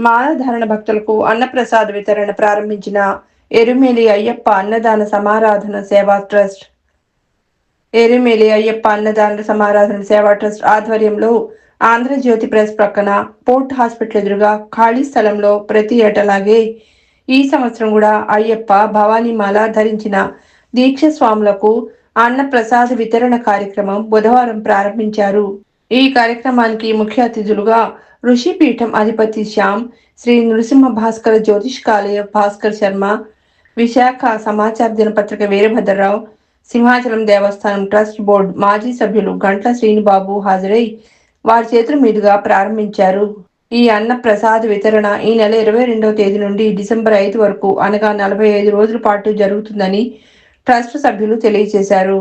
మాలధారణ భక్తులకు అన్నప్రసాద వితరణ ప్రారంభించిన ఎరుమేలి అయ్యప్ప అన్నదాన సమారాధన సేవా ట్రస్ట్. ఎరుమేలి అయ్యప్ప అన్నదాన సమారాధన సేవా ట్రస్ట్ ఆధ్వర్యంలో ఆంధ్రజ్యోతి ప్రెస్ ప్రక్కన పోర్ట్ హాస్పిటల్ ఎదురుగా ఖాళీ స్థలంలో ప్రతి ఏటలాగే ఈ సంవత్సరం కూడా అయ్యప్ప భవానీమాల ధరించిన దీక్ష స్వాములకు అన్న ప్రసాద వితరణ కార్యక్రమం బుధవారం ప్రారంభించారు. ఈ కార్యక్రమానికి ముఖ్య అతిథులుగా ఋషిపీఠం అధిపతి శ్యామ్ శ్రీ నృసింహ భాస్కర జ్యోతిష్ కాలయ భాస్కర్ శర్మ విశాఖ సమాచార దినపత్రిక వీరభద్రరావు సింహాచలం దేవస్థానం ట్రస్ట్ బోర్డు మాజీ సభ్యులు గంట్ల శ్రీనిబాబు హాజరై వారి చేతుల మీదుగా ప్రారంభించారు. ఈ అన్న ప్రసాద్ వితరణ ఈ నెల ఇరవై రెండవ తేదీ నుండి డిసెంబర్ ఐదు వరకు అనగా నలభై ఐదు రోజుల పాటు జరుగుతుందని ట్రస్ట్ సభ్యులు తెలియజేశారు.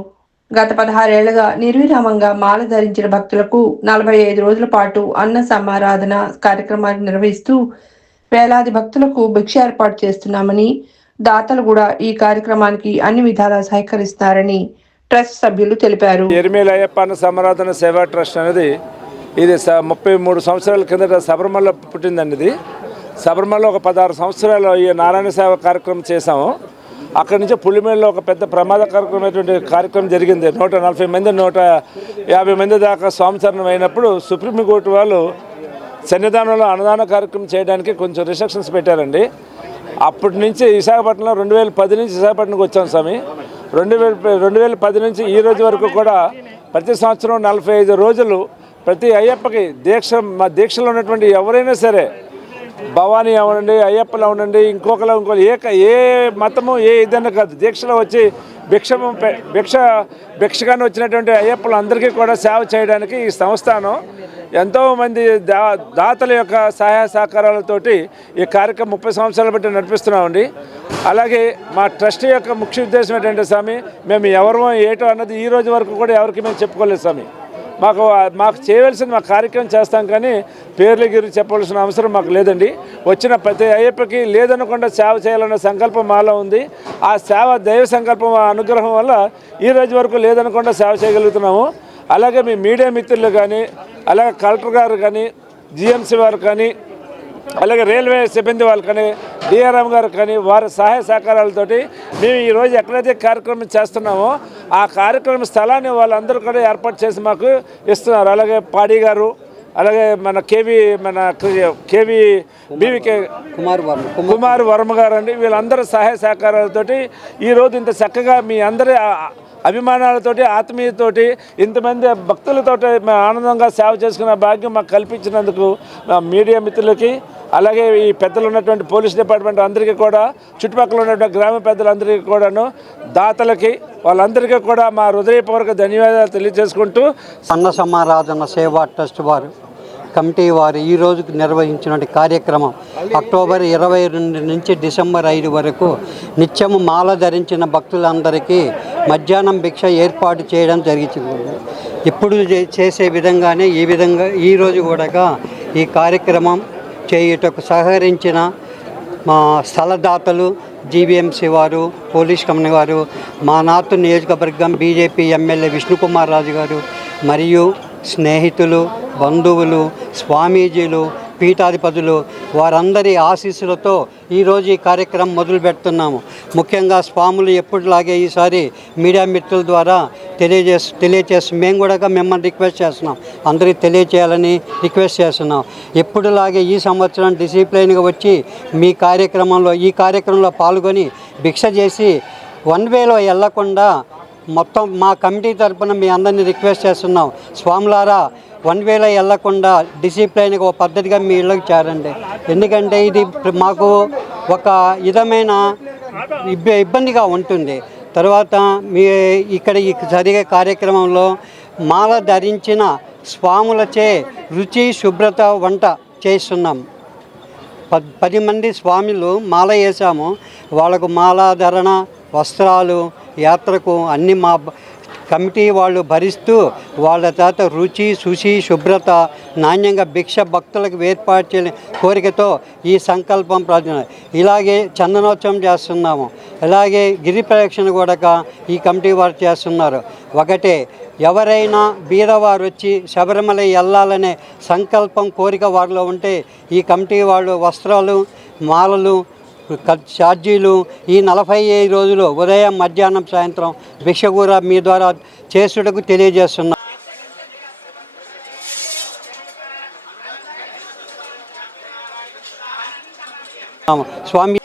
గత పదహారేళ్ళుగా నిర్విరామంగా మాల ధరించిన భక్తులకు నలభై ఐదు రోజుల పాటు అన్న సమారాధన కార్యక్రమాన్ని నిర్వహిస్తూ వేలాది భక్తులకు భిక్ష ఏర్పాటు చేస్తున్నామని దాతలు కూడా ఈ కార్యక్రమానికి అన్ని విధాలా సహకరిస్తారని ట్రస్ట్ సభ్యులు తెలిపారు. ఎరిమేల అయ్యప్ప సమరాధన సేవా ట్రస్ట్ అనేది ఇది స- ముప్పై మూడు సంవత్సరాల కిందట శబరిమల పుట్టిందండి ఇది శబరిమలలో ఒక పదహారు సంవత్సరాలు ఈ నారాయణ సేవ కార్యక్రమం చేశాము. అక్కడి నుంచి పులిమేలలో ఒక పెద్ద ప్రమాదకరమైనటువంటి కార్యక్రమం జరిగింది. నూట నలభై మంది నూట యాభై మంది దాకా స్వామిచరణం అయినప్పుడు సుప్రీంకోర్టు వాళ్ళు సన్నిధానంలో అన్నదాన కార్యక్రమం చేయడానికి కొంచెం రిస్ట్రిక్షన్స్ పెట్టారండి. అప్పటి నుంచి విశాఖపట్నంలో రెండు వేల పది నుంచి విశాఖపట్నంకి వచ్చాం స్వామి. రెండు వేల రెండు వేల పది నుంచి ఈ రోజు వరకు కూడా ప్రతి సంవత్సరం నలభై ఐదు రోజులు ప్రతి అయ్యప్పకి దీక్ష మా దీక్షలో ఉన్నటువంటి ఎవరైనా సరే భవానీ అవనండి అయ్యప్పలు అవునండి ఇంకొకరు ఇంకొకరు ఏ ఏ మతము ఏ ఇదన్నా కాదు. దీక్షలో వచ్చి భిక్ష భిక్ష భిక్షగానే వచ్చినటువంటి అయ్యప్పలు అందరికీ కూడా సేవ చేయడానికి ఈ సంస్థానం ఎంతోమంది దా దాతల యొక్క సహాయ సహకారాలతోటి ఈ కార్యక్రమం ముప్పై సంవత్సరాలు బట్టి నడిపిస్తున్నామండి. అలాగే మా ట్రస్ట్ యొక్క ముఖ్య ఉద్దేశం ఏంటంటే స్వామి మేము ఎవరు ఏటో అన్నది ఈ రోజు వరకు కూడా ఎవరికి మేము చెప్పుకోలేదు స్వామి. మాకు మాకు చేయవలసింది మా కార్యక్రమం చేస్తాం కానీ పేర్ల గురించి చెప్పవలసిన అవసరం మాకు లేదండి. వచ్చిన ప్రతి అయ్యప్పకి లేదనకుండా సేవ చేయాలన్న సంకల్పం మాలో ఉంది. ఆ సేవ దైవ సంకల్పం ఆ అనుగ్రహం వల్ల ఈ రోజు వరకు లేదనకుండా సేవ చేయగలుగుతున్నాము. అలాగే మీ మీడియా మిత్రులు కానీ అలాగే కలెక్టర్ గారు కానీ జిఎంసీ వారు కానీ అలాగే రైల్వే సిబ్బంది వాళ్ళు కానీ డిఆర్ఎం గారు కానీ వారి సహాయ సహకారాలతోటి మేము ఈరోజు ఎక్కడైతే కార్యక్రమం చేస్తున్నామో ఆ కార్యక్రమ స్థలాన్ని వాళ్ళందరూ కూడా ఏర్పాటు చేసి మాకు ఇస్తున్నారు. అలాగే పాడి గారు అలాగే మన కేవి మన K V B V K Kumar Varma Kumar Varma గారు అండి వీళ్ళందరూ సహాయ సహకారాలతోటి ఈరోజు ఇంత చక్కగా మీ అందరి అభిమానాలతోటి ఆత్మీయతోటి ఇంతమంది భక్తులతోటి మేము ఆనందంగా సేవ చేసుకున్న భాగ్యం మాకు కల్పించినందుకు మీడియా మిత్రులకి అలాగే ఈ పెద్దలు ఉన్నటువంటి పోలీస్ డిపార్ట్మెంట్ అందరికీ కూడా చుట్టుపక్కల ఉన్నటువంటి గ్రామ పెద్దలందరికీ కూడాను దాతలకి వాళ్ళందరికీ కూడా మా హృదయపూర్వక ధన్యవాదాలు తెలియజేసుకుంటూ అన్న సమారాధన సేవా ట్రస్ట్ వారు కమిటీ వారు ఈ రోజుకు నిర్వహించిన కార్యక్రమం అక్టోబర్ ఇరవై రెండు నుంచి డిసెంబర్ ఐదు వరకు నిత్యము మాల ధరించిన భక్తులందరికీ మధ్యాహ్నం భిక్ష ఏర్పాటు చేయడం జరిగింది. ఇప్పుడు చే- చేసే విధంగానే ఈ విధంగా ఈరోజు కూడా ఈ కార్యక్రమం చేయుటకు సహకరించిన మా స్థలదాతలు జీవీఎంసీ వారు పోలీస్ కమిటీ వారు మా నాతు నియోజకవర్గం బీజేపీ ఎమ్మెల్యే విష్ణుకుమార్ రాజు గారు మరియు స్నేహితులు బంధువులు స్వామీజీలు పీఠాధిపతులు వారందరి ఆశీస్సులతో ఈరోజు ఈ కార్యక్రమం మొదలు పెడుతున్నాము. ముఖ్యంగా స్వాములు ఎప్పటిలాగే ఈసారి మీడియా మిత్రుల ద్వారా తెలియజేస్ తెలియచేసి మేము కూడా మిమ్మల్ని రిక్వెస్ట్ చేస్తున్నాం. అందరికీ తెలియచేయాలని రిక్వెస్ట్ చేస్తున్నాం. ఎప్పుడులాగే ఈ సంవత్సరం డిసిప్లైన్గా వచ్చి మీ కార్యక్రమంలో ఈ కార్యక్రమంలో పాల్గొని భిక్ష చేసి వన్ వేలో వెళ్ళకుండా మొత్తం మా కమిటీ తరపున మీ అందరినీ రిక్వెస్ట్ చేస్తున్నాం. స్వాములారా వన్ వేలో వెళ్ళకుండా డిసిప్లైన్గా ఒక పద్ధతిగా మీ ఇళ్ళకి చేరండి. ఎందుకంటే ఇది మాకు ఒక విధమైన ఇబ్బ ఇబ్బందిగా ఉంటుంది. తర్వాత మీ ఇక్కడ ఈ జరిగే కార్యక్రమంలో మాల ధరించిన స్వాములచే రుచి శుభ్రత వంట చేస్తున్నాం. పది మంది స్వాములు మాల వేసాము. వాళ్ళకు మాలాధరణ వస్త్రాలు యాత్రకు అన్ని మా కమిటీ వాళ్ళు భరిస్తూ వాళ్ళ తాత రుచి శుచి శుభ్రత నాణ్యంగా భిక్ష భక్తులకు ఏర్పాటు చేయని కోరికతో ఈ సంకల్పం ప్రార్థన. ఇలాగే చందనోత్సవం చేస్తున్నాము. ఇలాగే గిరి ప్రదక్షిణ కూడా ఈ కమిటీ వారు చేస్తున్నారు. ఒకటే ఎవరైనా బీదవారు వచ్చి శబరిమల వెళ్ళాలనే సంకల్పం కోరిక వారిలో ఉంటే ఈ కమిటీ వాళ్ళు వస్త్రాలు మాలలు ఛార్జీలు ఈ నలభై ఐదు రోజులు ఉదయం మధ్యాహ్నం సాయంత్రం భిక్ష కూడా మీ ద్వారా చేసుటకు తెలియజేస్తున్నా స్వామి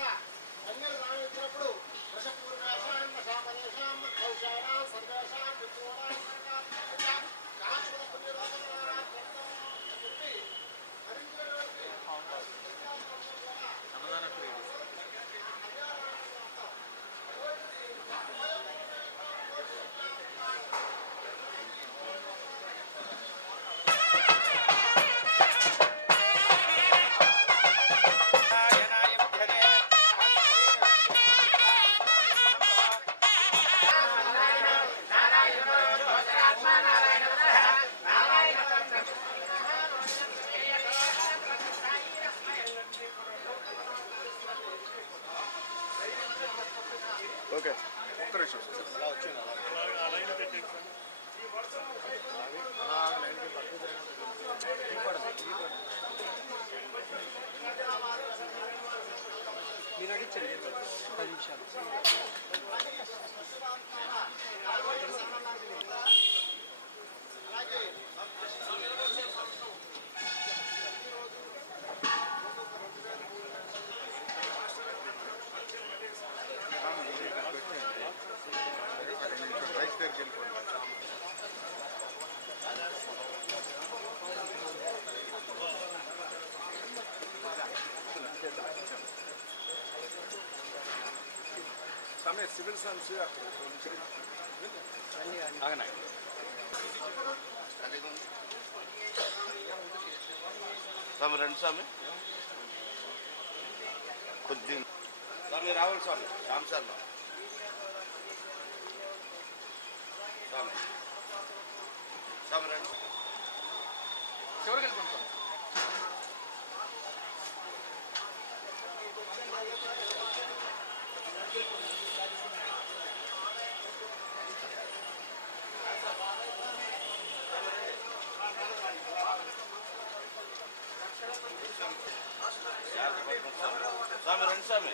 మీరు అడిగించండి పది నిమిషాలు 밤에 스빌 선수야. 아니 아니. 아, 나. તમે રણ સામે ખુદ તમે રાહુલ સામે રામ શર્મા સામે તમે રણ શિવરગલ પણ స్వామి రండి స్వామి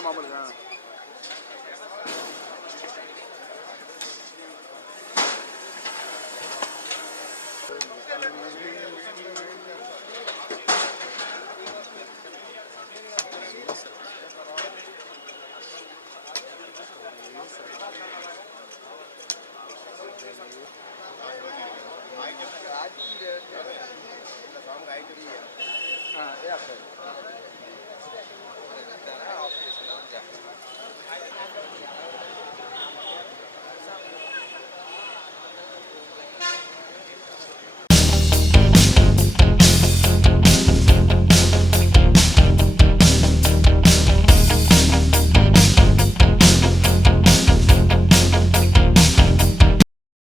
மாம்பழம்